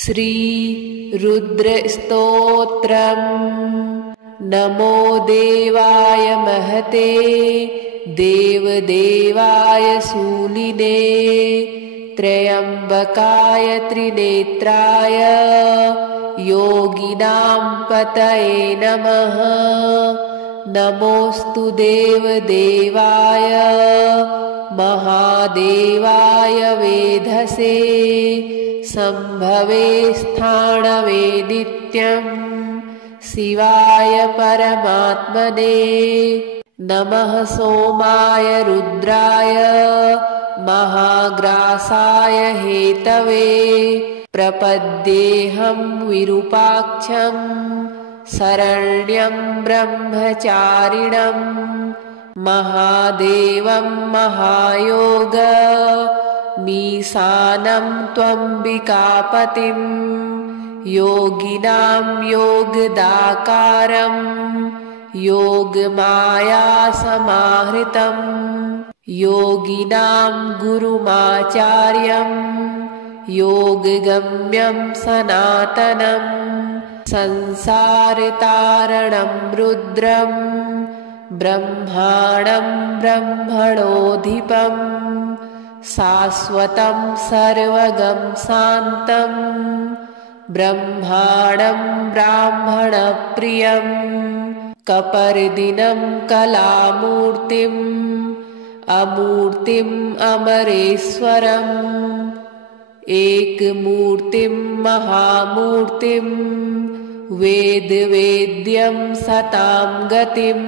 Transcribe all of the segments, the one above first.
श्रीरुद्रस्तोत्रम्। नमो देवाय महते देवदेवाय शूलिने त्र्यम्बकाय त्रिनेत्राय योगिनां पतये नमः। नमोऽस्तु देवदेवाय महादेवाय वेधसे संभवे स्थाणवे नित्यं शिवाय परमात्मने। नमः सोमाय रुद्राय महाग्रासाय हेतवे प्रपद्येऽहं विरूपाक्षं शरण्यं ब्रह्मचारिणं महादेवं महायोगमीशानं त्वम्बिकापतिं योगिनां योगदाकारं योगमायासमाहृतं योगिनां गुरुमाचार्यं योगगम्यं सनातनं संसारतारणं रुद्रं ब्रह्माणं ब्रह्मणोऽधिपं शाश्वतं सर्वगं शान्तं ब्रह्माणं ब्राह्मणप्रियं कपर्दिनं कलामूर्तिम् अमूर्तिम् अमरेश्वरम् एकमूर्तिं महामूर्तिं वेदवेद्यं सतां गतिं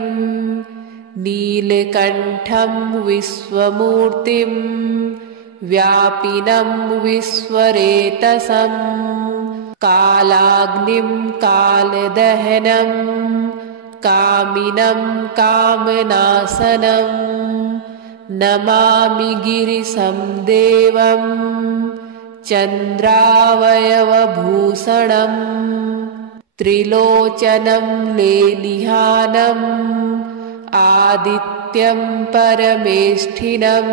नीलकण्ठं विश्वमूर्तिं व्यापिनं विश्वरेतसं कालाग्निं कालदहनं कामिनं कामनाशनं नमामि गिरिशं देवं चन्द्रावयवभूषणं त्रिलोचनं लेलिहानम् आदित्यं परमेष्ठिनम्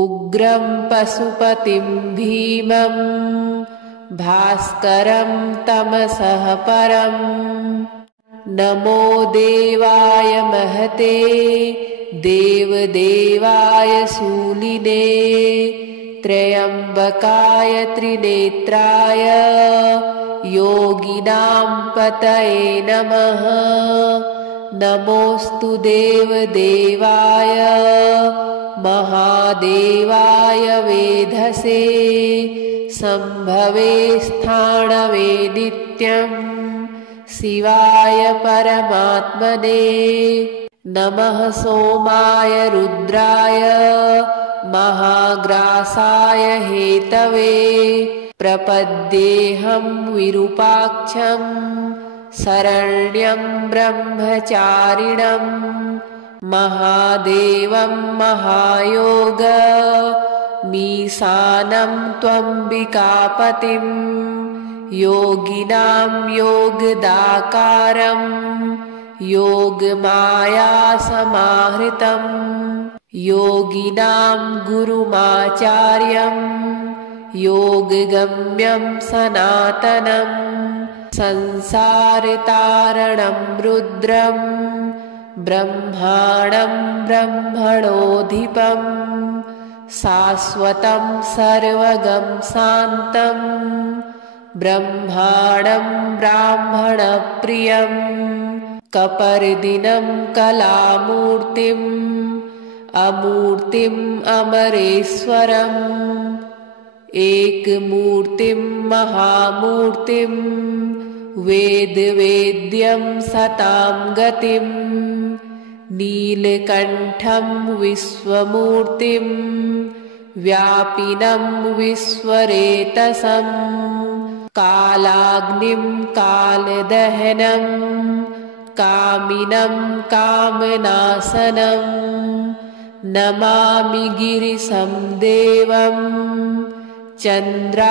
उग्रं पशुपतिं भीमं भास्करं तमसः परम्। नमो देवाय महते देवदेवाय शूलिने त्र्यम्बकाय त्रिनेत्राय योगिनां पतये नमः। नमोऽस्तु देवदेवाय महादेवाय वेधसे संभवे स्थाणवे नित्यं शिवाय परमात्मने। नमः सोमाय रुद्राय महाग्रासाय हेतवे प्रपद्येऽहं विरूपाक्षं शरण्यं ब्रह्मचारिणं महादेवं महायोगमीशानं त्वम्बिकापतिं योगिनां योगदाकारं योगमायासमाहृतं योगिनां गुरुमाचार्यं योगगम्यं सनातनं संसारतारणं रुद्रं ब्रह्माणं ब्रह्मणोऽधिपं शाश्वतं सर्वगं शान्तं ब्रह्माणं ब्राह्मणप्रियं कपर्दिनं कलामूर्तिम् अमूर्तिम् अमरेश्वरम् एकमूर्तिं महामूर्तिं वेदवेद्यं सतां गतिं नीलकण्ठं विश्वमूर्तिं व्यापिनं विश्वरेतसं कालाग्निं कालदहनं कामिनं कामनाशनं नमामि गिरिशं देवं चन्द्रावयवभूषणं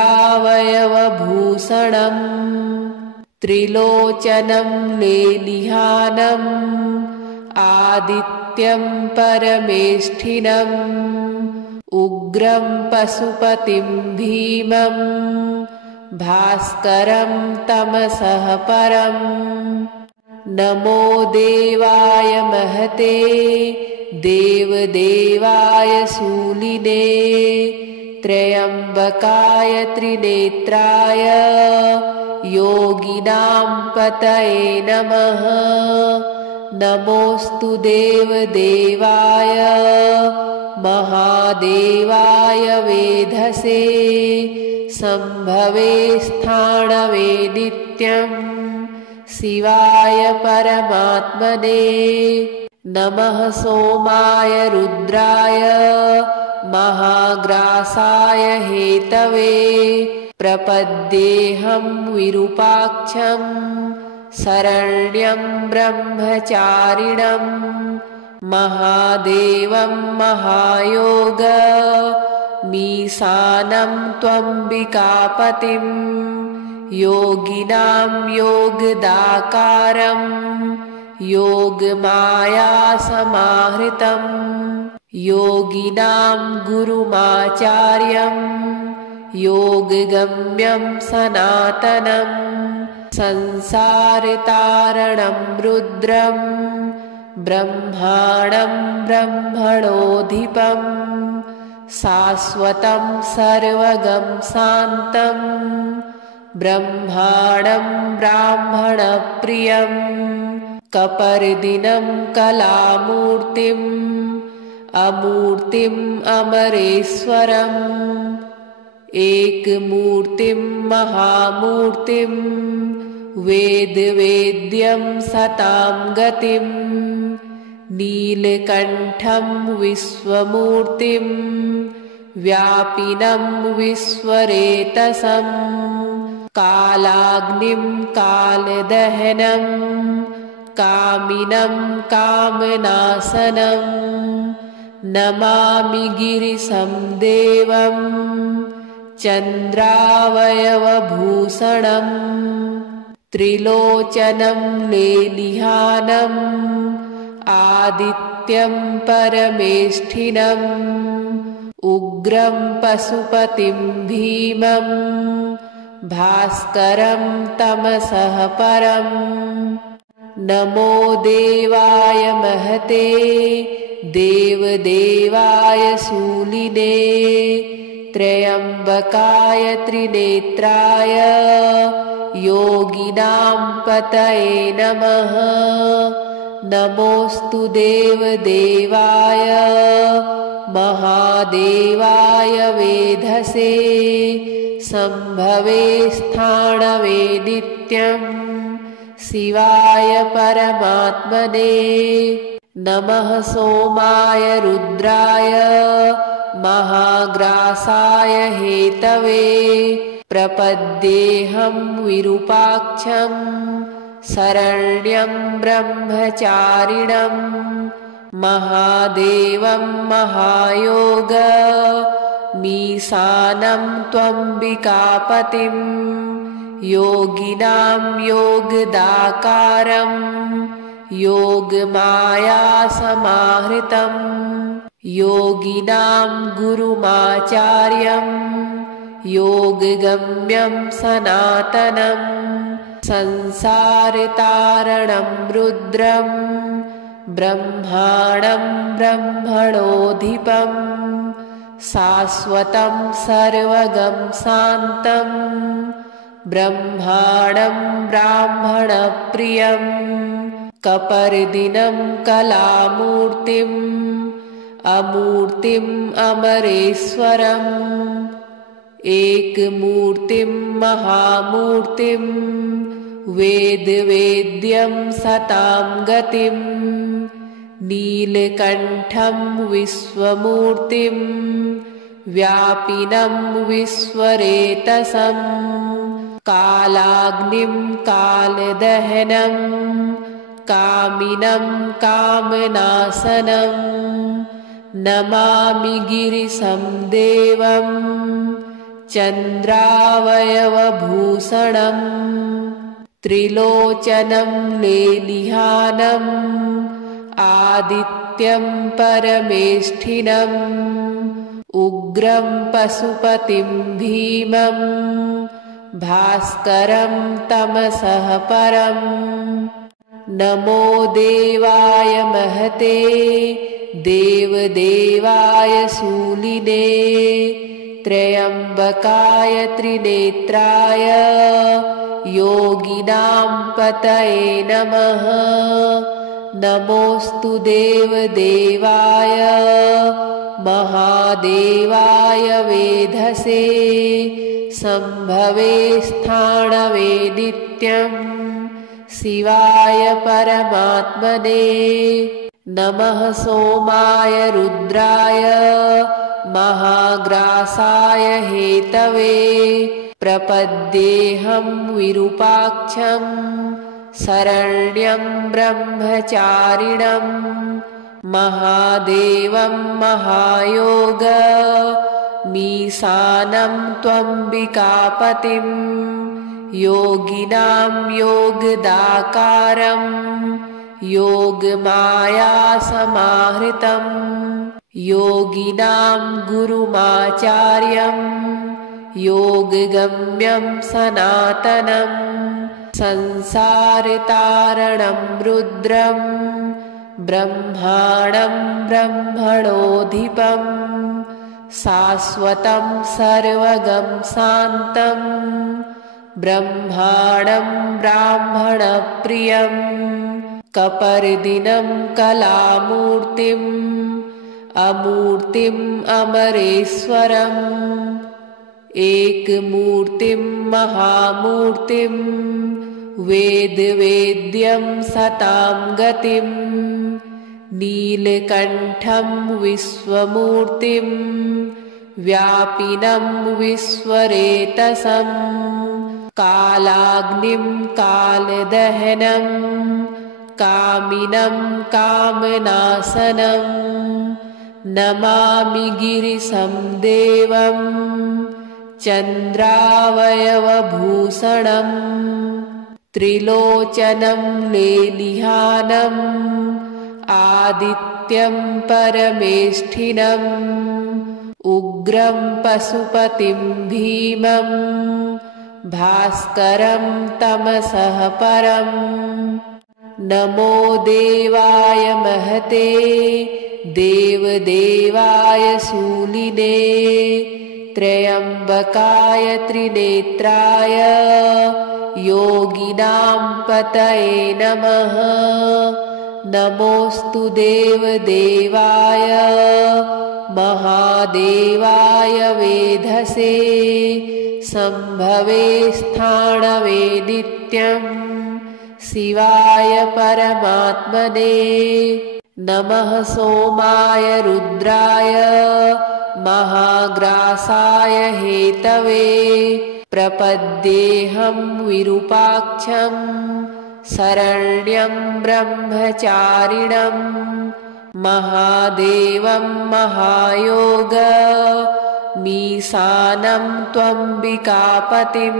त्रिलोचनं लेलिहानम् आदित्यं परमेष्ठिनम् उग्रं पशुपतिं भीमं भास्करं तमसः परम्। नमो देवाय महते देवदेवाय शूलिने त्र्यम्बकाय त्रिनेत्राय योगिनां पतये नमः। नमोऽस्तु देवदेवाय महादेवाय वेधसे संभवे स्थाणवे नित्यम् शिवाय परमात्मने। नमः सोमाय रुद्राय महाग्रासाय हेतवे प्रपद्येऽहं विरूपाक्षं शरण्यं ब्रह्मचारिणं महादेवं महायोगमीशानं त्वम्बिकापतिं योगिनां योगदाकारं योगमायासमाहृतं योगिनां गुरुमाचार्यं योगगम्यं सनातनं संसारतारणं रुद्रं ब्रह्माणं ब्रह्मणोऽधिपं शाश्वतं सर्वगं शान्तं ब्रह्माणं ब्राह्मणप्रियं कपर्दिनं कलामूर्तिम् अमूर्तिम् अमरेश्वरम् एकमूर्तिं महामूर्तिं वेदवेद्यं सतां गतिं नीलकण्ठं विश्वमूर्तिं व्यापिनं विश्वरेतसं कालाग्निं कालदहनं कामिनं कामनाशनं नमामि गिरिशं देवं चन्द्रावयवभूषणं त्रिलोचनं लेलिहानम् आदित्यं परमेष्ठिनम् उग्रं पशुपतिं भीमं भास्करं तमसः परम्। नमो देवाय महते देवदेवाय शूलिने त्र्यम्बकाय त्रिनेत्राय योगिनां पतये नमः। नमोऽस्तु देवदेवाय महादेवाय वेधसे संभवे स्थाणवे नित्यम् शिवाय परमात्मने। नमः सोमाय रुद्राय महाग्रासाय हेतवे प्रपद्येऽहं विरूपाक्षं शरण्यं ब्रह्मचारिणं महादेवं महायोगमीशानं त्वम्बिकापतिं योगिनां योगदाकारं योगमायासमाहृतं योगिनां गुरुमाचार्यं योगगम्यं सनातनं संसारतारणं रुद्रं ब्रह्माणं ब्रह्मणोऽधिपं शाश्वतं सर्वगं शान्तं ब्रह्माणं ब्राह्मणप्रियं कपर्दिनं कलामूर्तिम् अमूर्तिम् अमरेश्वरम् एकमूर्तिं महामूर्तिं वेदवेद्यं सतां गतिं नीलकण्ठं विश्वमूर्तिं व्यापिनं विश्वरेतसं कालाग्निं कालदहनं कामिनं कामनाशनं नमामि गिरिशं देवं चन्द्रावयवभूषणं त्रिलोचनं लेलिहानम् आदित्यं परमेष्ठिनम् उग्रं पशुपतिं भीमं भास्करं तमसः परम्। नमो देवाय महते देवदेवाय शूलिने त्र्यम्बकाय त्रिनेत्राय योगिनां पतये नमः। नमोऽस्तु देवदेवाय महादेवाय वेधसे संभवे स्थाणवे नित्यम् शिवाय परमात्मने। नमः सोमाय रुद्राय महाग्रासाय हेतवे प्रपद्येऽहं विरूपाक्षं शरण्यं ब्रह्मचारिणं महादेवं महायोगमीशानं त्वम्बिकापतिं योगिनां योगदाकारं योगमायासमाहृतं योगिनां गुरुमाचार्यं योगगम्यं सनातनं संसारतारणं रुद्रं ब्रह्माणं ब्रह्मणोऽधिपं शाश्वतं सर्वगं शान्तं ब्रह्माणं ब्राह्मणप्रियं कपर्दिनं कलामूर्तिम् अमूर्तिम् अमरेश्वरम् एकमूर्तिं महामूर्तिं वेदवेद्यं सतां गतिं नीलकण्ठं विश्वमूर्तिं व्यापिनं विश्वरेतसं कालाग्निं कालदहनं कामिनं कामनाशनं नमामि गिरिशं देवं चन्द्रावयवभूषणं त्रिलोचनं लेलिहानम् आदित्यं परमेष्ठिनम् उग्रं पशुपतिं भीमं भास्करं तमसः परम्। नमो देवाय महते देवदेवाय शूलिने त्र्यम्बकाय त्रिनेत्राय योगिनां पतये नमः। नमोऽस्तु देवदेवाय महादेवाय वेधसे संभवे स्थाणवे नित्यम् शिवाय परमात्मने। नमः सोमाय रुद्राय महाग्रासाय हेतवे प्रपद्येऽहं विरूपाक्षं शरण्यं ब्रह्मचारिणं महादेवं महायोगमीशानं त्वम्बिकापतिं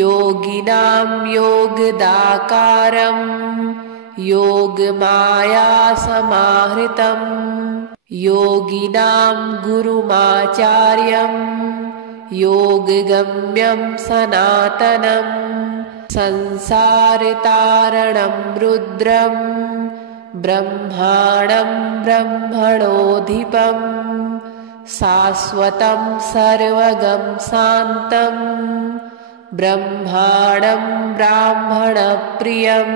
योगिनां योगदाकारं योगमायासमाहृतं योगिनां गुरुमाचार्यं योगगम्यं सनातनं संसारतारणं रुद्रं ब्रह्माणं ब्रह्मणोऽधिपं शाश्वतं सर्वगं शान्तं ब्रह्माणं ब्राह्मणप्रियं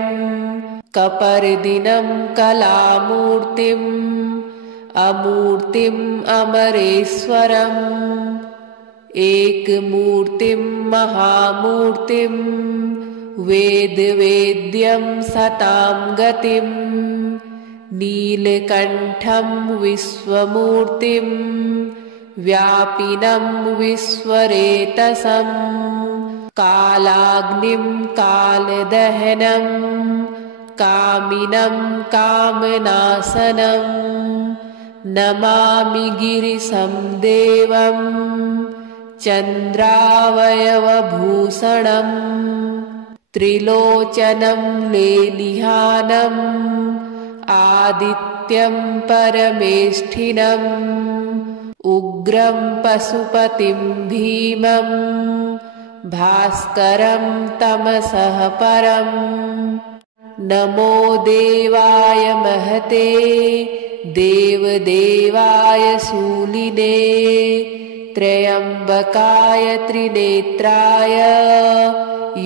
कपर्दिनं कलामूर्तिम् अमूर्तिम् अमरेश्वरम् एकमूर्तिं महामूर्तिं वेदवेद्यं सतां गतिं नीलकण्ठं विश्वमूर्तिं व्यापिनं विश्वरेतसं कालाग्निं कालदहनं कामिनं कामनाशनं नमामि गिरिशं देवं चन्द्रावयवभूषणं त्रिलोचनं लेलिहानम् आदित्यं परमेष्ठिनम् उग्रं पशुपतिं भीमं भास्करं तमसः परम्। नमो देवाय महते देवदेवाय शूलिने त्र्यम्बकाय त्रिनेत्राय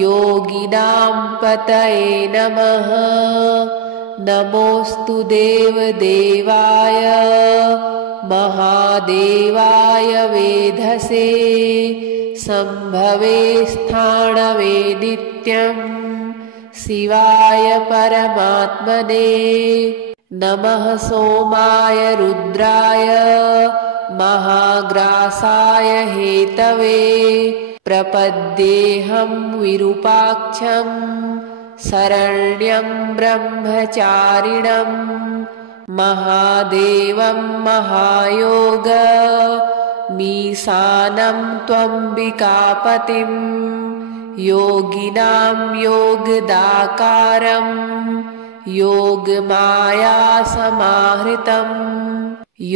योगिनां पतये नमः। नमोऽस्तु देवदेवाय महादेवाय वेधसे संभवे स्थाणवे नित्यम् शिवाय परमात्मने। नमः सोमाय रुद्राय महाग्रासाय हेतवे प्रपद्येऽहं विरूपाक्षं शरण्यं ब्रह्मचारिणं महादेवं महायोगमीशानं त्वम्बिकापतिं योगिनां योगदाकारं योगमायासमाहृतं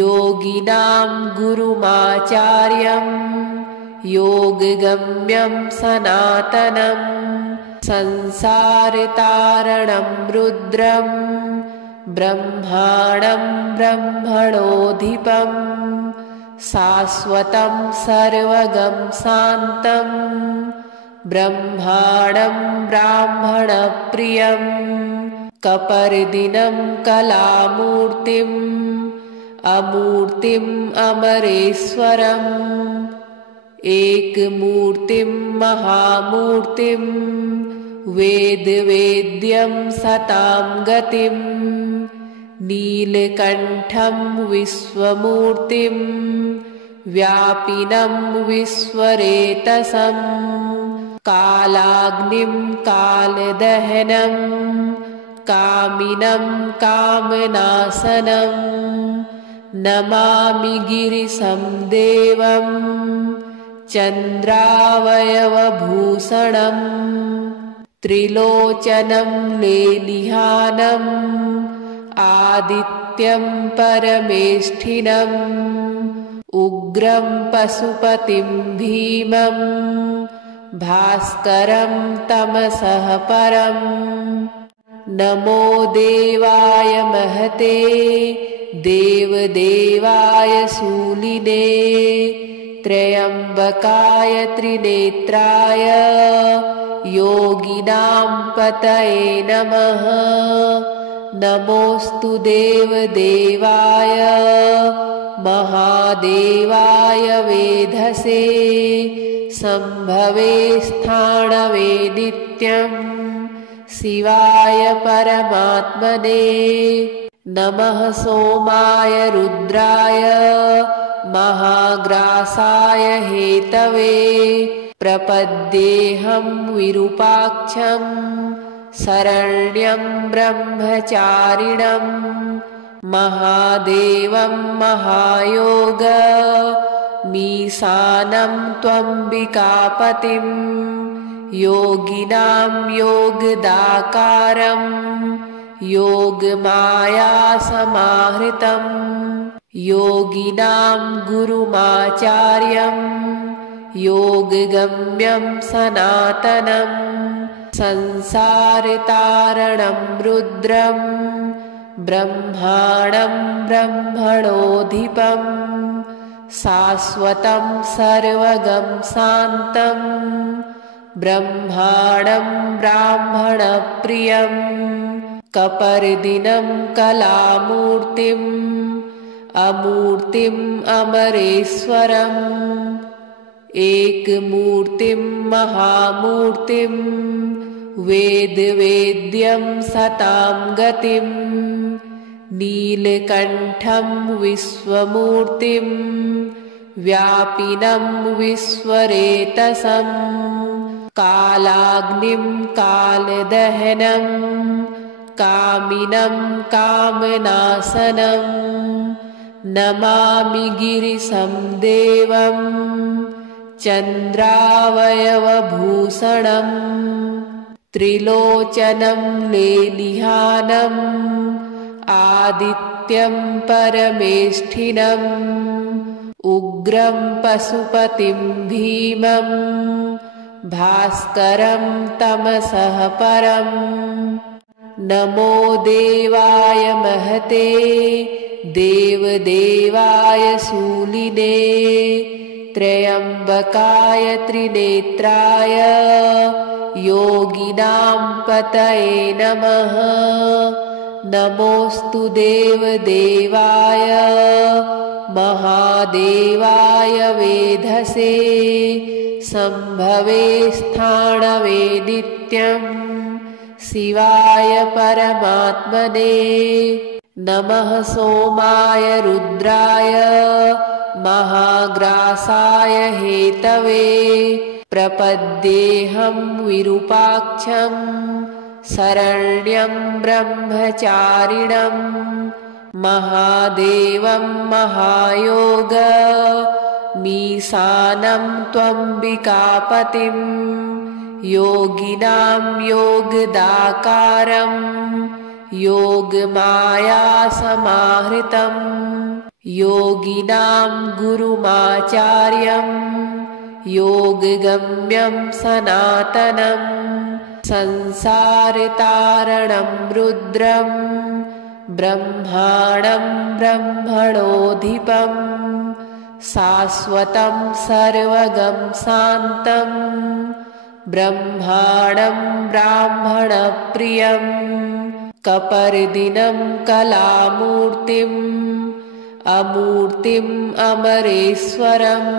योगिनां गुरुमाचार्यं योगगम्यं सनातनं संसारतारणं रुद्रं ब्रह्माणं ब्रह्मणोऽधिपं शाश्वतं सर्वगं शान्तं ब्रह्माणं ब्राह्मणप्रियं कपर्दिनं कलामूर्तिम् अमूर्तिम् अमरेश्वरम् एकमूर्तिं महामूर्तिं वेदवेद्यं सतां गतिं नीलकण्ठं विश्वमूर्तिं व्यापिनं विश्वरेतसं कालाग्निं कालदहनं कामिनं कामनाशनं नमामि गिरिशं देवं चन्द्रावयवभूषणं त्रिलोचनं लेलिहानम् आदित्यं परमेष्ठिनम् उग्रं पशुपतिं भीमं भास्करं तमसः परम्। नमो देवाय महते देवदेवाय शूलिने त्र्यम्बकाय त्रिनेत्राय योगिनां पतये नमः। नमोऽस्तु देवदेवाय महादेवाय वेधसे संभवे स्थाणवे नित्यम् शिवाय परमात्मने। नमः सोमाय रुद्राय महाग्रासाय हेतवे प्रपद्येऽहं विरूपाक्षं शरण्यं ब्रह्मचारिणं महादेवं महायोगमीशानं त्वम्बिकापतिं योगिनां योगदाकारं योगमायासमाहृतं योगिनां गुरुमाचार्यं योगगम्यं सनातनं संसारतारणं रुद्रं ब्रह्माणं ब्रह्मणोऽधिपं शाश्वतं सर्वगं शान्तं ब्रह्माणं ब्राह्मणप्रियं कपर्दिनं कलामूर्तिम् अमूर्तिम् अमरेश्वरम् एकमूर्तिं महामूर्तिं वेदवेद्यं सतां गतिं नीलकण्ठं विश्वमूर्तिं व्यापिनं विश्वरेतसं कालाग्निं कालदहनं कामिनं कामनाशनं नमामि गिरिशं देवं चन्द्रावयवभूषणं त्रिलोचनं लेलिहानम् आदित्यं परमेष्ठिनम् उग्रं पशुपतिं भीमं भास्करं तमसः परम्। नमो देवाय महते देवदेवाय शूलिने त्र्यम्बकाय त्रिनेत्राय योगिनां पतये नमः। नमोऽस्तु देवदेवाय महादेवाय वेधसे शम्भवे स्थाणवे नित्यं शिवाय परमात्मने। नमः सोमाय रुद्राय महाग्रासाय हेतवे प्रपद्येऽहं विरूपाक्षं शरण्यं ब्रह्मचारिणं महादेवं महायोगमीशानं त्वम्बिकापतिं योगिनां योगदाकारं योगमायासमाहृतं योगिनां गुरुमाचार्यं योगगम्यं सनातनं संसारतारणं रुद्रं ब्रह्माणं ब्रह्मणोऽधिपं शाश्वतं सर्वगं शान्तं ब्रह्माणं ब्राह्मणप्रियं कपर्दिनं कलामूर्तिम् अमूर्तिम् अमरेश्वरम्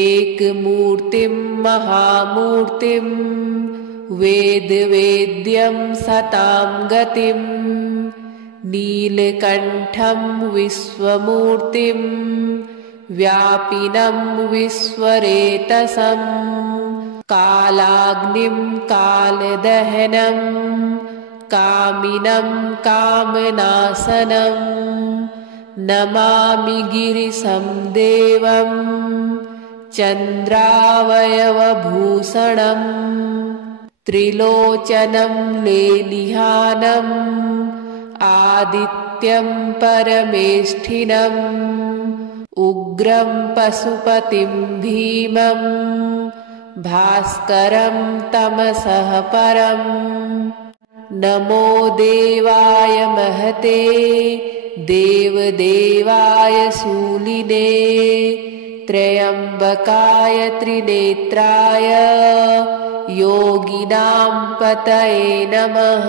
एकमूर्तिं महामूर्तिं वेदवेद्यं सतां गतिं नीलकण्ठं विश्वमूर्तिं व्यापिनं विश्वरेतसं कालाग्निं कालदहनं कामिनं कामनाशनं नमामि गिरिशं देवं चन्द्रावयवभूषणं त्रिलोचनं लेलिहानम् आदित्यं परमेष्ठिनम् उग्रं पशुपतिं भीमं भास्करं तमसः परम्। नमो देवाय महते देवदेवाय शूलिने त्र्यम्बकाय त्रिनेत्राय योगिनां पतये नमः।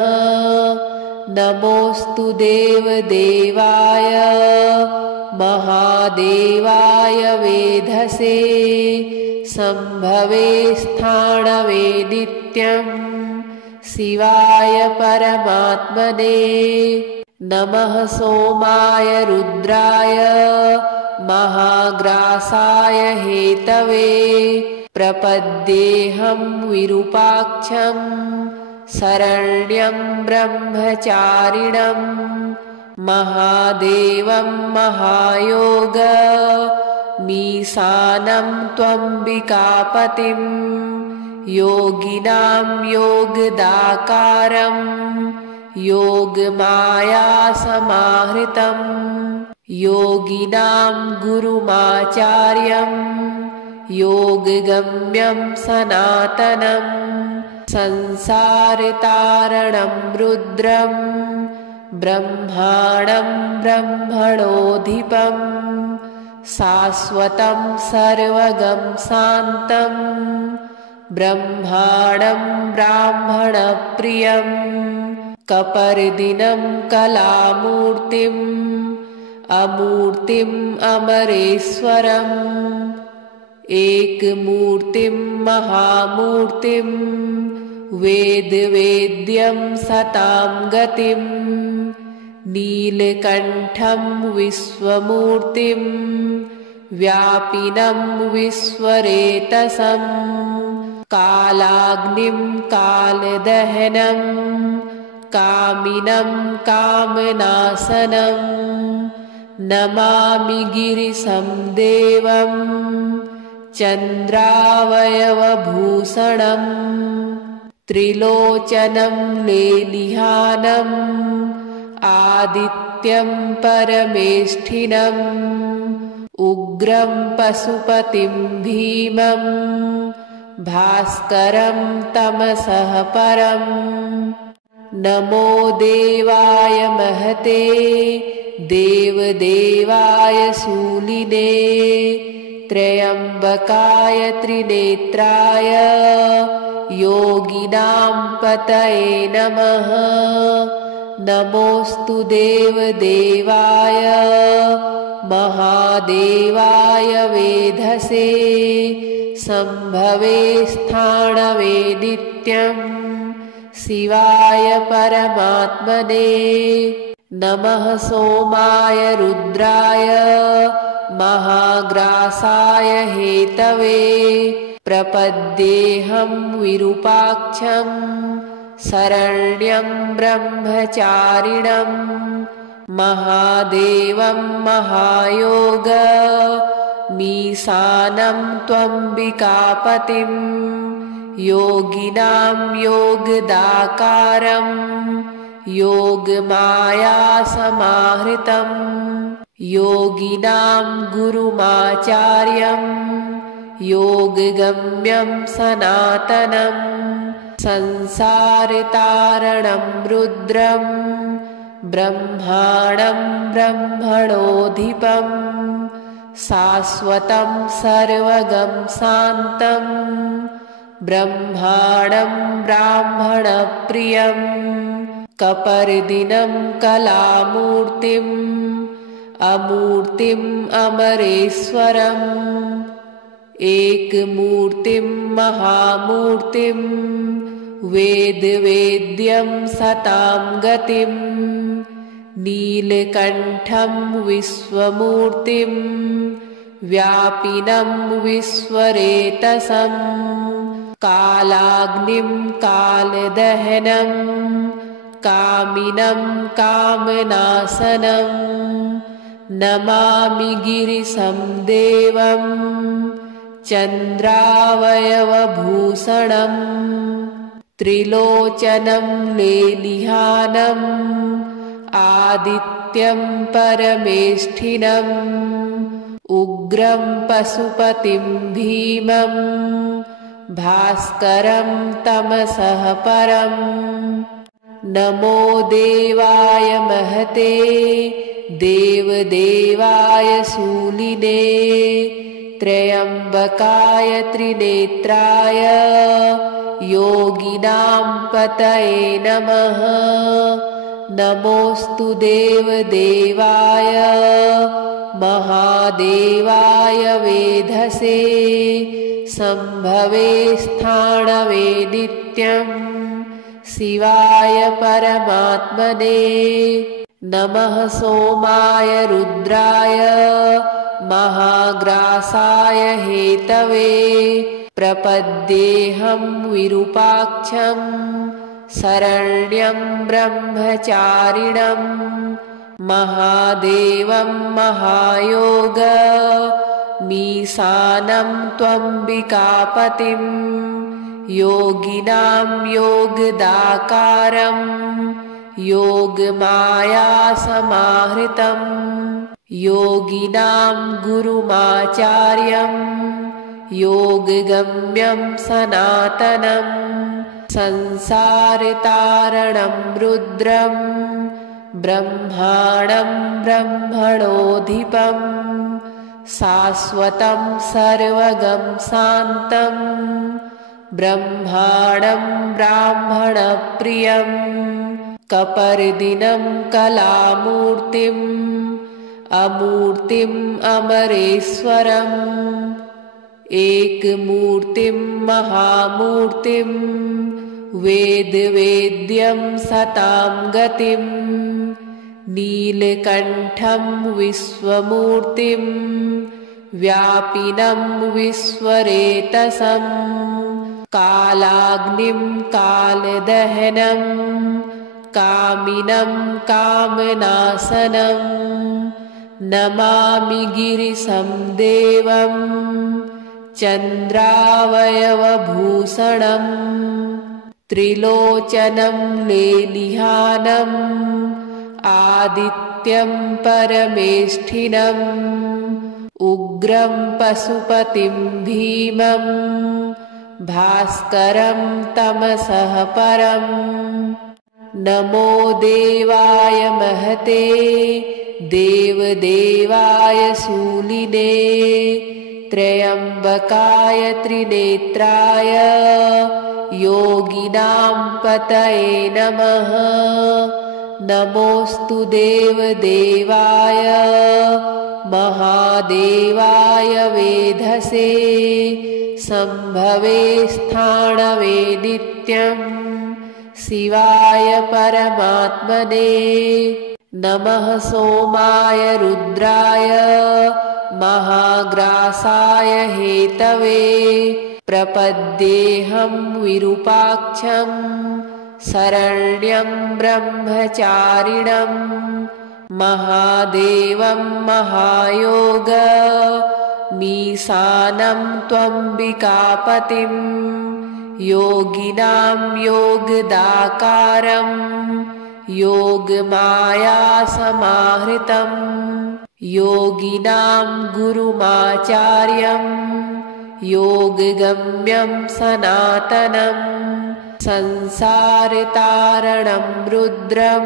नमोऽस्तु देवदेवाय महादेवाय वेधसे शम्भवे स्थाणवे नित्यं शिवाय परमात्मने। नमः सोमाय रुद्राय महाग्रासाय हेतवे प्रपद्येऽहं विरूपाक्षं शरण्यं ब्रह्मचारिणं महादेवं महायोगमीशानं त्वम्बिकापतिं योगिनां योगदाकारं योगमायासमाहृतं योगिनां गुरुमाचार्यं योगगम्यं सनातनं संसारतारणं रुद्रं ब्रह्माणं ब्रह्मणोऽधिपं शाश्वतं सर्वगं शान्तं ब्रह्माणं ब्राह्मणप्रियं कपर्दिनं कलामूर्तिम् अमूर्तिम् अमरेश्वरम् एकमूर्तिं महामूर्तिं वेदवेद्यं सतां गतिं नीलकण्ठं विश्वमूर्तिं व्यापिनं विश्वरेतसं कालाग्निं कालदहनं कामिनं कामनाशनं नमामि गिरिशं देवं चन्द्रावयवभूषणं त्रिलोचनं लेलिहानम् आदित्यं परमेष्ठिनम् उग्रं पशुपतिं भीमं भास्करं तमसः परम्। नमो देवाय महते देवदेवाय शूलिने त्र्यम्बकाय त्रिनेत्राय योगिनां पतये नमः। नमोऽस्तु देवदेवाय महादेवाय वेधसे शम्भवे स्थाणवे नित्यं शिवाय परमात्मने। नमः सोमाय रुद्राय महाग्रासाय हेतवे प्रपद्येऽहं विरूपाक्षं शरण्यं ब्रह्मचारिणं महादेवं महायोगमीशानं त्वम्बिकापतिं योगिनां योगदाकारं योगमायासमाहृतं योगिनां गुरुमाचार्यं योगगम्यं सनातनं संसारतारणं रुद्रं ब्रह्माणं ब्रह्मणोऽधिपं शाश्वतं सर्वगं शान्तं ब्रह्माणं ब्राह्मणप्रियं कपर्दिनं कलामूर्तिम् अमूर्तिम् अमरेश्वरम् एकमूर्तिं महामूर्तिं वेदवेद्यं सतां गतिं नीलकण्ठं विश्वमूर्तिं व्यापिनं विश्वरेतसं कालाग्निं कालदहनं कामिनं कामनाशनं नमामि गिरिशं देवं चन्द्रावयवभूषणं त्रिलोचनं लेलिहानम् आदित्यं परमेष्ठिनम् उग्रं पशुपतिं भीमं भास्करं तमसः परम्। नमो देवाय महते देवदेवाय शूलिने त्र्यम्बकाय त्रिनेत्राय योगिनां पतये नमः। नमोऽस्तु देवदेवाय महादेवाय वेधसे शम्भवे स्थाणवे नित्यं शिवाय परमात्मने। नमः सोमाय रुद्राय महाग्रासाय हेतवे प्रपद्येऽहं विरूपाक्षं शरण्यं ब्रह्मचारिणं महादेवं महायोगमीशानं त्वम्बिकापतिं योगिनां योगदाकारं योगमायासमाहृतं योगिनां गुरुमाचार्यं योगगम्यं सनातनं संसारतारणं रुद्रं ब्रह्माणं ब्रह्मणोऽधिपं शाश्वतं सर्वगं शान्तं ब्रह्माणं ब्राह्मणप्रियं कपर्दिनं कलामूर्तिम् अमूर्तिम् अमरेश्वरम् एकमूर्तिं महामूर्तिं वेदवेद्यं सतां गतिं नीलकण्ठं विश्वमूर्तिं व्यापिनं विश्वरेतसं कालाग्निं कालदहनं कामिनं कामनाशनं नमामि गिरिशं देवं चन्द्रावयवभूषणं त्रिलोचनं लेलिहानम् आदित्यं परमेष्ठिनम् उग्रं पशुपतिं भीमं भास्करं तमसः परम्। नमो देवाय महते देवदेवाय शूलिने त्र्यम्बकाय त्रिनेत्राय योगिनां पतये नमः। नमोऽस्तु देवदेवाय महादेवाय वेधसे शम्भवे स्थाणवे नित्यं शिवाय परमात्मने। नमः सोमाय रुद्राय महाग्रासाय हेतवे प्रपद्येऽहं विरूपाक्षं शरण्यं ब्रह्मचारिणं महादेवं महायोगमीशानं त्वम्बिकापतिं योगिनां योगदाकारं योगमायासमाहृतं योगिनां गुरुमाचार्यं योगगम्यं सनातनं संसारतारणं रुद्रं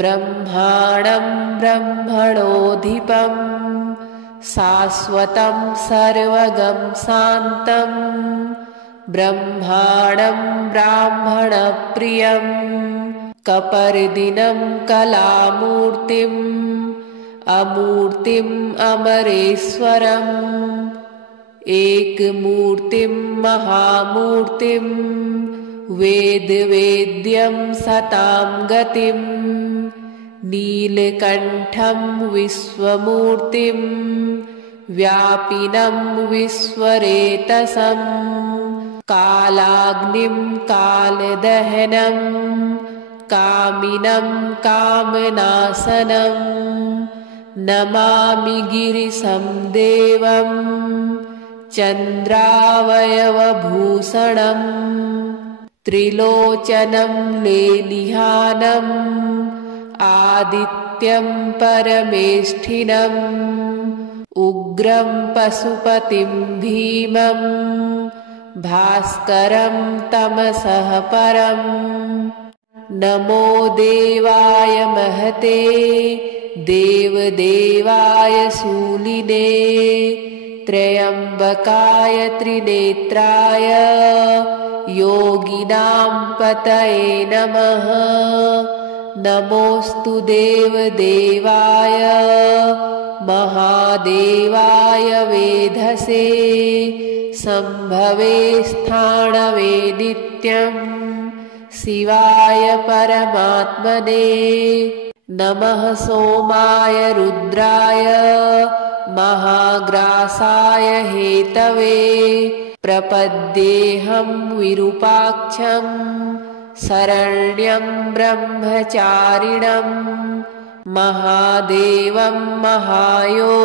ब्रह्माणं ब्रह्मणोऽधिपं शाश्वतं सर्वगं शान्तं ब्रह्माणं ब्राह्मणप्रियं कपर्दिनं कलामूर्तिम् अमूर्तिम् अमरेश्वरम् एकमूर्तिं महामूर्तिं वेदवेद्यं सतां गतिं नीलकण्ठं विश्वमूर्तिं व्यापिनं विश्वरेतसं कालाग्निं कालदहनं कामिनं कामनाशनं नमामि गिरिशं देवं चन्द्रावयवभूषणं त्रिलोचनं लेलिहानम् आदित्यं परमेष्ठिनम् उग्रं पशुपतिं भीमं भास्करं तमसः परम्। नमो देवाय महते देवदेवाय शूलिने त्र्यम्बकाय त्रिनेत्राय योगिनां पतये नमः। नमोऽस्तु देवदेवाय महादेवाय वेधसे शम्भवे स्थाणवे नित्यं शिवाय परमात्मने। नमः सोमाय रुद्राय महाग्रासाय हेतवे प्रपद्येऽहं विरूपाक्षं शरण्यं ब्रह्मचारिणं महादेवं महायोगमीशानं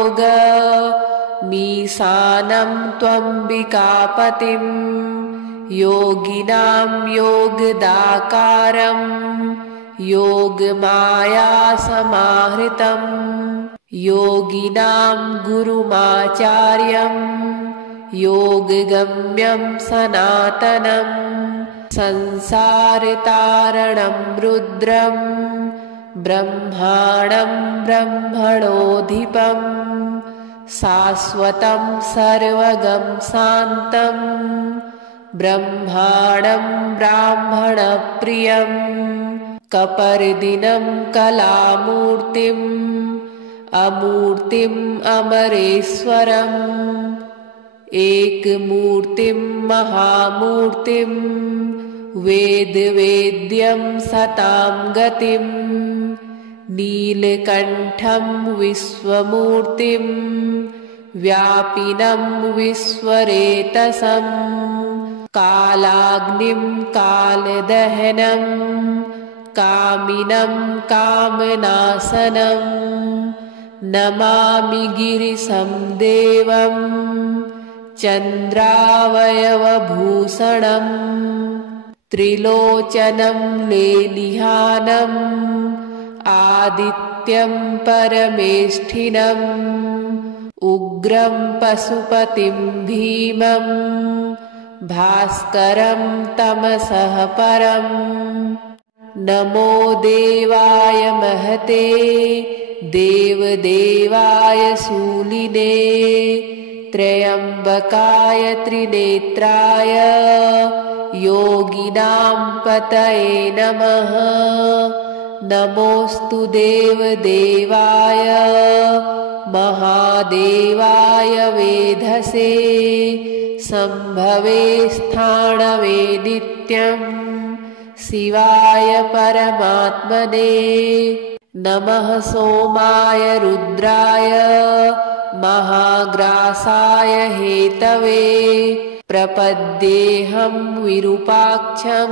त्वम्बिकापतिं योगिनां योगदाकारं योगमायासमाहृतं योगिनां गुरुमाचार्यं योगगम्यं सनातनं संसारतारणं रुद्रं ब्रह्माणं ब्रह्मणोऽधिपं शाश्वतं सर्वगं शान्तं ब्रह्माणं ब्राह्मणप्रियं कपर्दिनं कलामूर्तिम् अमूर्तिम् अमरेश्वरम् एकमूर्तिं महामूर्तिं वेदवेद्यं सतां गतिं नीलकण्ठं विश्वमूर्तिं व्यापिनं विश्वरेतसं कालाग्निं कालदहनं कामिनं कामनाशनं नमामि गिरिशं देवं चन्द्रावयवभूषणं त्रिलोचनं लेलिहानम् आदित्यं परमेष्ठिनम् उग्रं पशुपतिं भीमं भास्करं तमसः परम्। नमो देवाय महते देवदेवाय शूलिने त्र्यम्बकाय त्रिनेत्राय योगिनां पतये नमः। नमोऽस्तु देवदेवाय महादेवाय वेधसे सम्भवे स्थाणवे नित्यम् शिवाय परमात्मने। नमः सोमाय रुद्राय महाग्रासाय हेतवे प्रपद्येऽहं विरूपाक्षं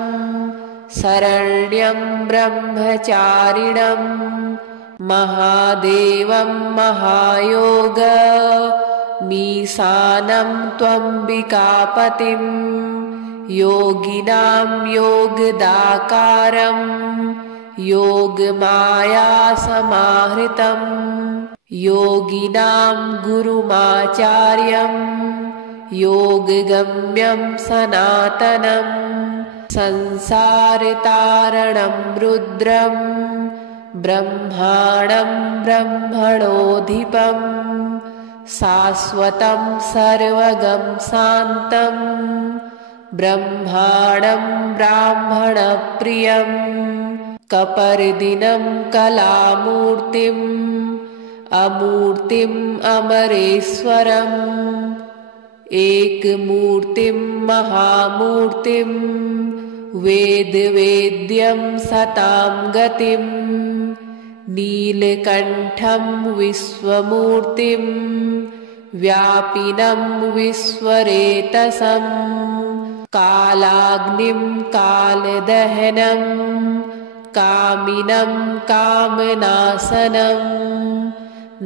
शरण्यं ब्रह्मचारिणं महादेवं महायोगमीशानं त्वम्बिकापतिं योगिनां योगदाकारं योगमायासमाहृतं योगिनां गुरुमाचार्यं योगगम्यं सनातनं संसारतारणं रुद्रं ब्रह्माणं ब्रह्मणोऽधिपं शाश्वतं सर्वगं शान्तं ब्रह्माणं ब्राह्मणप्रियं कपर्दिनं कलामूर्तिम् अमूर्तिम् अमरेश्वरम् एकमूर्तिं महामूर्तिं वेदवेद्यं सतां गतिं नीलकण्ठं विश्वमूर्तिं व्यापिनं विश्वरेतसं कालाग्निं कालदहनं कामिनं कामनाशनं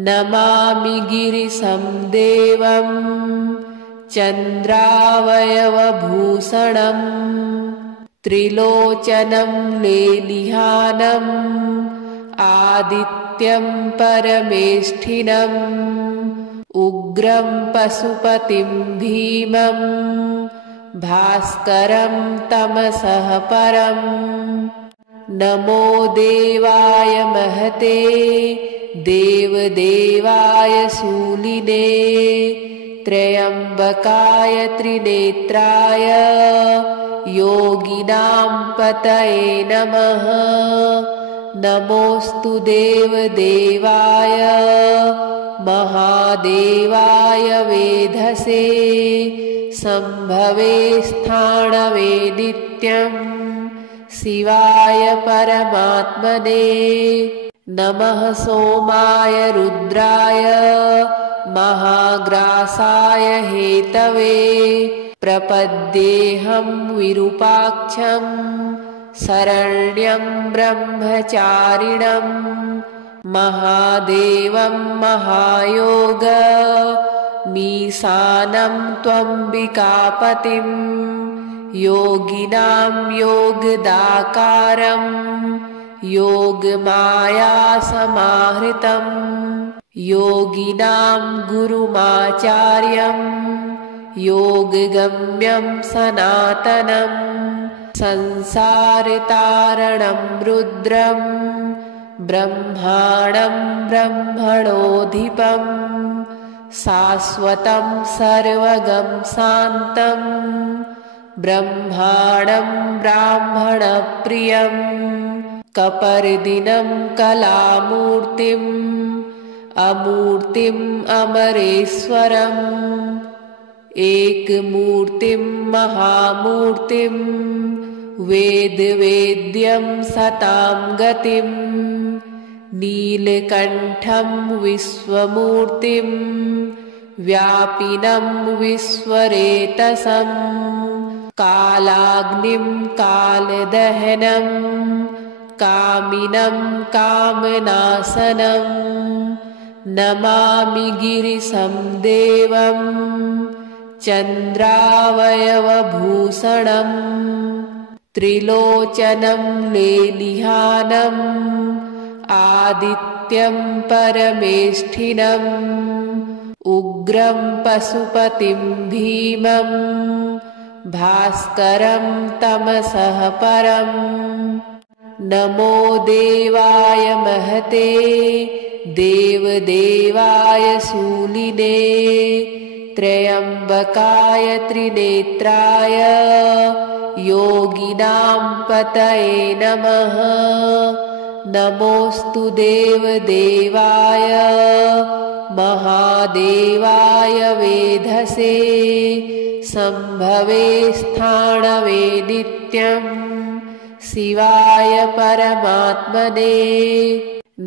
नमामि गिरिशं देवं चन्द्रावयवभूषणं त्रिलोचनं लेलिहानम् आदित्यं परमेष्ठिनम् उग्रं पशुपतिं भीमं भास्करं तमसः परम्। नमो देवाय महते देवदेवाय शूलिने त्र्यम्बकाय त्रिनेत्राय योगिनां पतये नमः। नमोऽस्तु देवदेवाय महादेवाय वेधसे सम्भवे स्थाणवे नित्यम् शिवाय परमात्मने। नमः सोमाय रुद्राय महाग्रासाय हेतवे प्रपद्येऽहं विरूपाक्षं शरण्यं ब्रह्मचारिणं महादेवं महायोगमीशानं त्वम्बिकापतिं योगिनां योगदाकारं योगमायासमाहृतं योगिनां गुरुमाचार्यं योगगम्यं सनातनं संसारतारणं रुद्रं ब्रह्माणं ब्रह्मणोऽधिपं शाश्वतं सर्वगं शान्तं ब्रह्माणं ब्राह्मणप्रियं कपर्दिनं कलामूर्तिम् अमूर्तिम् अमरेश्वरम् एकमूर्तिं महामूर्तिं वेदवेद्यं सतां गतिं नीलकण्ठं विश्वमूर्तिं व्यापिनं विश्वरेतसं कालाग्निं कालदहनं कामिनं कामनाशनं नमामि गिरिशं देवं चन्द्रावयवभूषणं त्रिलोचनं लेलिहानम् आदित्यं परमेष्ठिनम् उग्रं पशुपतिं भीमं भास्करं तमसः परम्। नमो देवाय महते देवदेवाय शूलिने त्र्यम्बकाय त्रिनेत्राय योगिनां पतये नमः। नमोऽस्तु देवदेवाय महादेवाय वेधसे शम्भवे स्थाणवे नित्यम् शिवाय परमात्मने।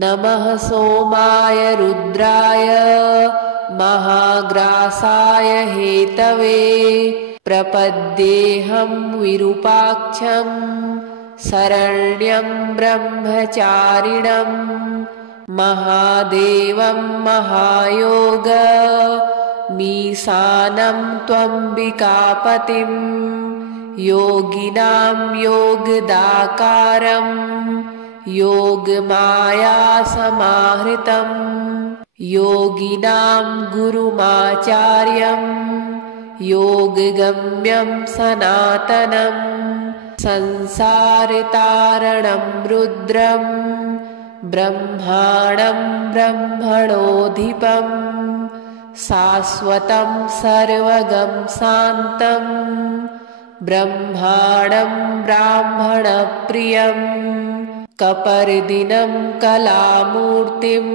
नमः सोमाय रुद्राय महाग्रासाय हेतवे प्रपद्येऽहं विरूपाक्षं शरण्यं ब्रह्मचारिणं महादेवं महायोगमीशानं त्वम्बिकापतिं योगिनां योगदाकारं योगमायासमाहृतं योगिनां गुरुमाचार्यं योगगम्यं सनातनं संसारतारणं रुद्रं ब्रह्माणं ब्रह्मणोऽधिपं शाश्वतं सर्वगं शान्तं ब्रह्माणं ब्राह्मणप्रियं कपर्दिनं कलामूर्तिम्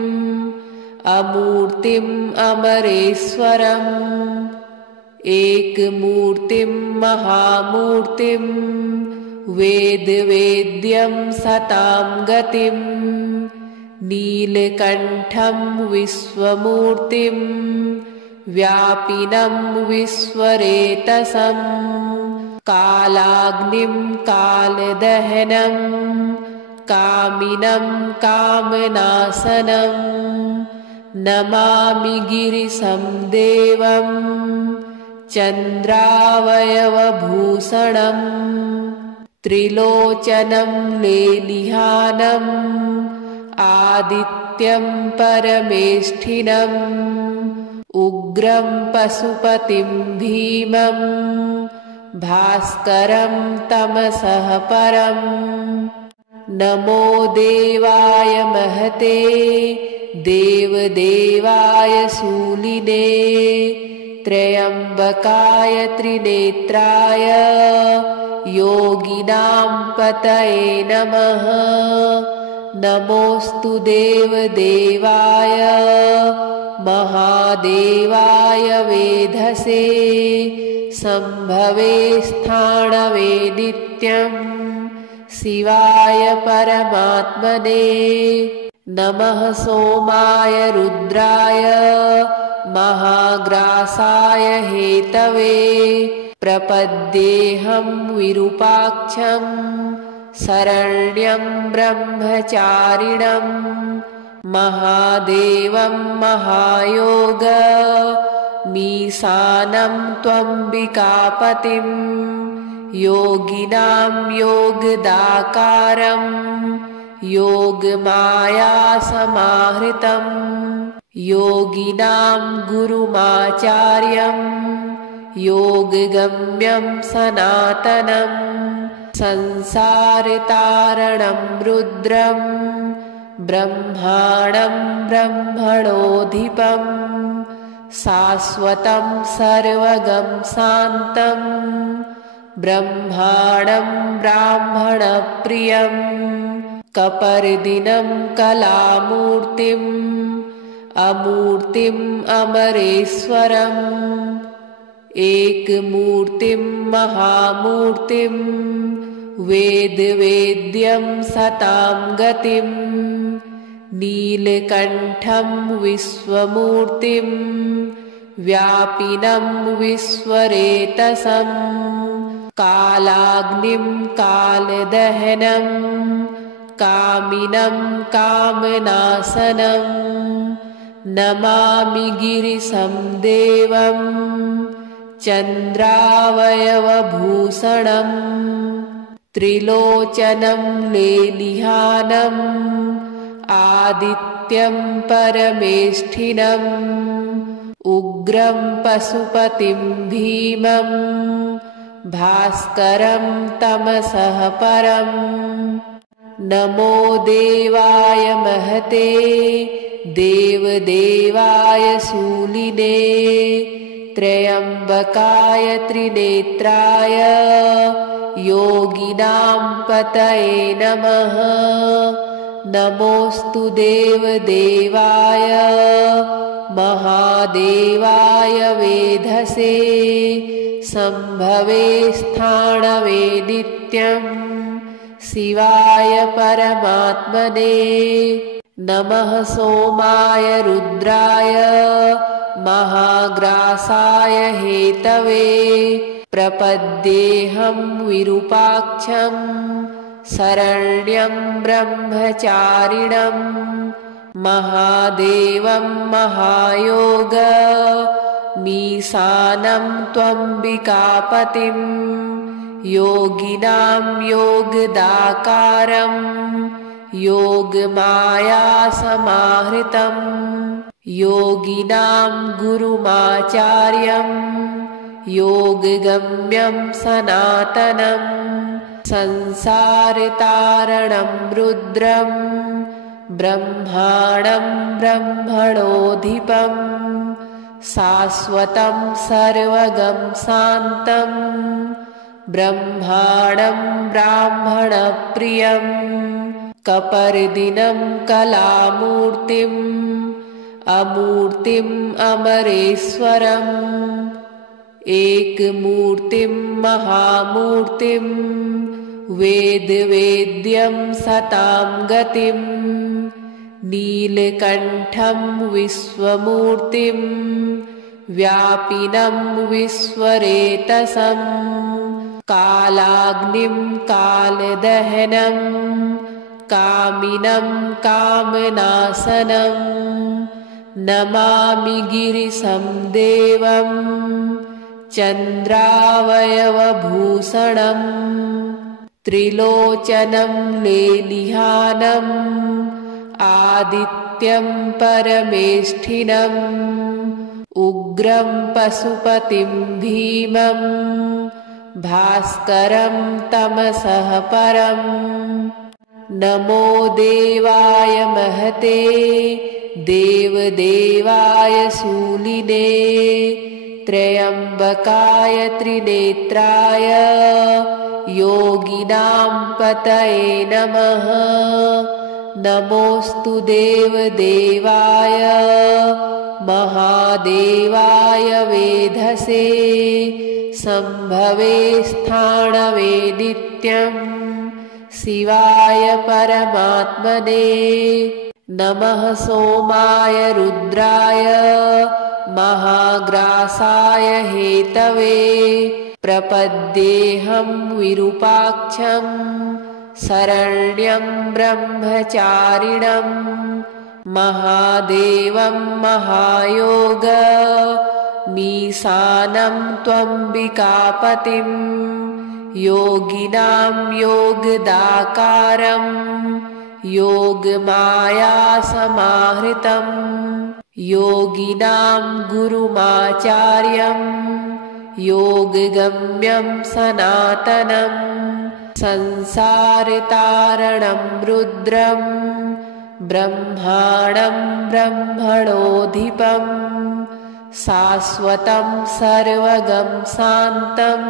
अमूर्तिम् अमरेश्वरम् एकमूर्तिं महामूर्तिं वेदवेद्यं सतां गतिं नीलकण्ठं विश्वमूर्तिं व्यापिनं विश्वरेतसं कालाग्निं कालदहनं कामिनं कामनाशनं नमामि गिरिशं देवं चन्द्रावयवभूषणं त्रिलोचनं लेलिहानम् आदित्यं परमेष्ठिनम् उग्रं पशुपतिं भीमं भास्करं तमसः परम्। नमो देवाय महते देवदेवाय शूलिने त्र्यम्बकाय त्रिनेत्राय योगिनां पतये नमः। नमोऽस्तु देवदेवाय महादेवाय वेधसे शम्भवे स्थाणवे नित्यम् शिवाय परमात्मने। नमः सोमाय रुद्राय महाग्रासाय हेतवे प्रपद्येऽहं विरूपाक्षं शरण्यं ब्रह्मचारिणं महादेवं महायोगमीशानं त्वम्बिकापतिं योगिनां योगदाकारं योगमायासमाहृतं योगिनां गुरुमाचार्यं योगगम्यं सनातनं संसारतारणं रुद्रं ब्रह्माणं ब्रह्मणोऽधिपं शाश्वतं सर्वगं शान्तं ब्रह्माणं ब्राह्मणप्रियं कपर्दिनं कलामूर्तिम् अमूर्तिम् अमरेश्वरम् एकमूर्तिं महामूर्तिं वेदवेद्यं सतां गतिं नीलकण्ठं विश्वमूर्तिं व्यापिनं विश्वरेतसं कालाग्निं कालदहनं कामिनं कामनाशनं नमामि गिरिशं देवं चन्द्रावयवभूषणं त्रिलोचनं लेलिहानम् आदित्यं परमेष्ठिनम् उग्रं पशुपतिं भीमं भास्करं तमसः परम्। नमो देवाय महते देवदेवाय शूलिने त्र्यम्बकाय त्रिनेत्राय योगिनां पतये नमः। नमोऽस्तु देवदेवाय महादेवाय वेधसे शम्भवे स्थाणवे नित्यम् शिवाय परमात्मने। नमः सोमाय रुद्राय महाग्रासाय हेतवे प्रपद्येऽहं विरूपाक्षं शरण्यं ब्रह्मचारिणं महादेवं महायोगमीशानं त्वम्बिकापतिं योगिनां योगदाकारं योगमायासमाहृतं योगिनां गुरुमाचार्यं योगगम्यं सनातनं संसारतारणं रुद्रं ब्रह्माणं ब्रह्मणोऽधिपं शाश्वतं सर्वगं शान्तं ब्रह्माणं ब्राह्मणप्रियं कपर्दिनं कलामूर्तिम् अमूर्तिम् अमरेश्वरम् एकमूर्तिं महामूर्तिं वेदवेद्यं सतां गतिं नीलकण्ठं विश्वमूर्तिं व्यापिनं विश्वरेतसं कालाग्निं कालदहनं कामिनं कामनाशनं नमामि गिरिशं देवं चन्द्रावयवभूषणं त्रिलोचनं लेलिहानम् आदित्यं परमेष्ठिनम् उग्रं पशुपतिं भीमं भास्करं तमसः परम्। नमो देवाय महते देवदेवाय शूलिने त्र्यम्बकाय त्रिनेत्राय योगिनां पतये नमः। नमोऽस्तु देवदेवाय महादेवाय वेधसे शम्भवे स्थाणवे नित्यम् शिवाय परमात्मने। नमः सोमाय रुद्राय महाग्रासाय हेतवे प्रपद्येऽहं विरूपाक्षं शरण्यं ब्रह्मचारिणं महादेवं महायोगमीशानं त्वम्बिकापतिं योगिनां योगदाकारं योगमायासमाहृतं योगिनां गुरुमाचार्यं योगगम्यं सनातनं संसारतारणं रुद्रं ब्रह्माणं ब्रह्मणोऽधिपं शाश्वतं सर्वगं शान्तं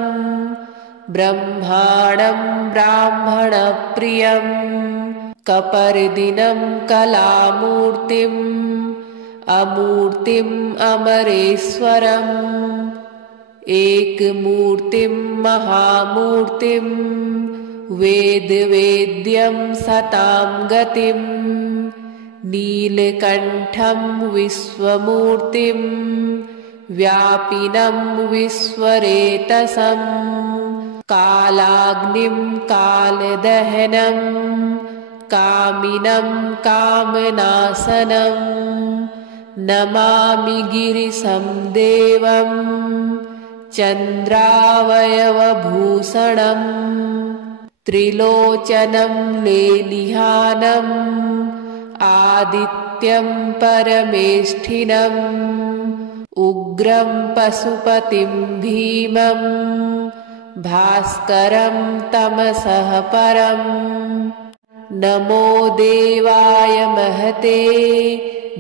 ब्रह्माणं ब्राह्मणप्रियं कपर्दिनं कलामूर्तिम् अमूर्तिम् अमरेश्वरम् एकमूर्तिं महामूर्तिं वेदवेद्यं सतां गतिं नीलकण्ठं विश्वमूर्तिं व्यापिनं विश्वरेतसं कालाग्निं कालदहनं कामिनं कामनाशनं नमामि गिरिशं देवं चन्द्रावयवभूषणं त्रिलोचनं लेलिहानम् आदित्यं परमेष्ठिनम् उग्रं पशुपतिं भीमं भास्करं तमसः परम्। नमो देवाय महते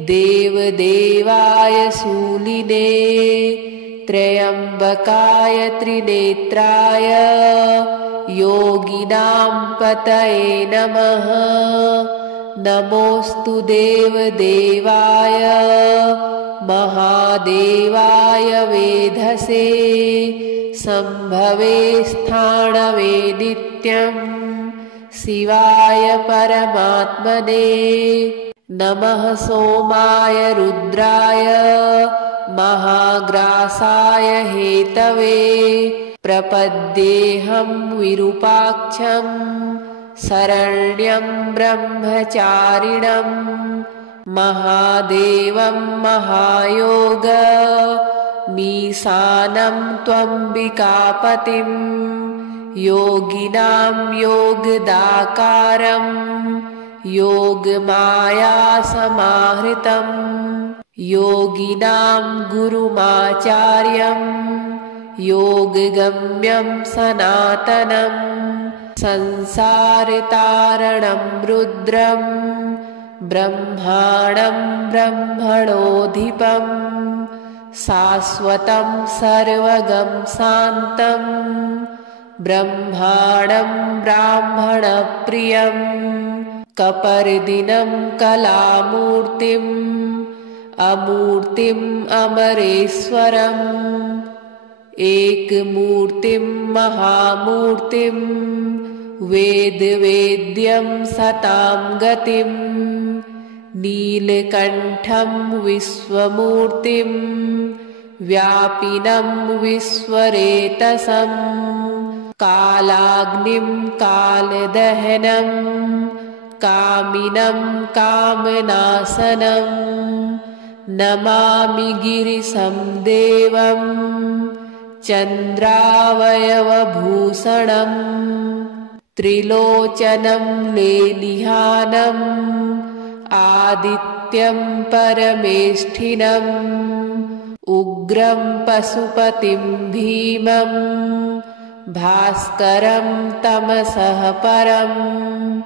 देवदेवाय शूलिने त्र्यम्बकाय त्रिनेत्राय योगिनां पतये नमः। नमोऽस्तु देवदेवाय महादेवाय वेधसे सम्भवे स्थाणवे नित्यं शिवाय परमात्मने। नमः सोमाय रुद्राय महाग्रासाय हेतवे प्रपद्येऽहं विरूपाक्षं शरण्यं ब्रह्मचारिणं महादेवं महायोगमीशानं त्वम्बिकापतिं योगिनां योगदाकारं योगमायासमाहृतं योगिनां गुरुमाचार्यं योगगम्यं सनातनं संसारतारणं रुद्रं ब्रह्माणं ब्रह्मणोऽधिपं शाश्वतं सर्वगं शान्तं ब्रह्माणं ब्राह्मणप्रियं कपर्दिनं कलामूर्तिम् अमूर्तिम् अमरेश्वरम् एकमूर्तिं महामूर्तिं वेदवेद्यं सतां गतिं नीलकण्ठं विश्वमूर्तिं व्यापिनं विश्वरेतसं कालाग्निं कालदहनं कामिनं कामनाशनं नमामि गिरिशं देवं चन्द्रावयवभूषणं त्रिलोचनं लेलिहानम् आदित्यं परमेष्ठिनम् उग्रं पशुपतिं भीमं भास्करं तमसः परम्।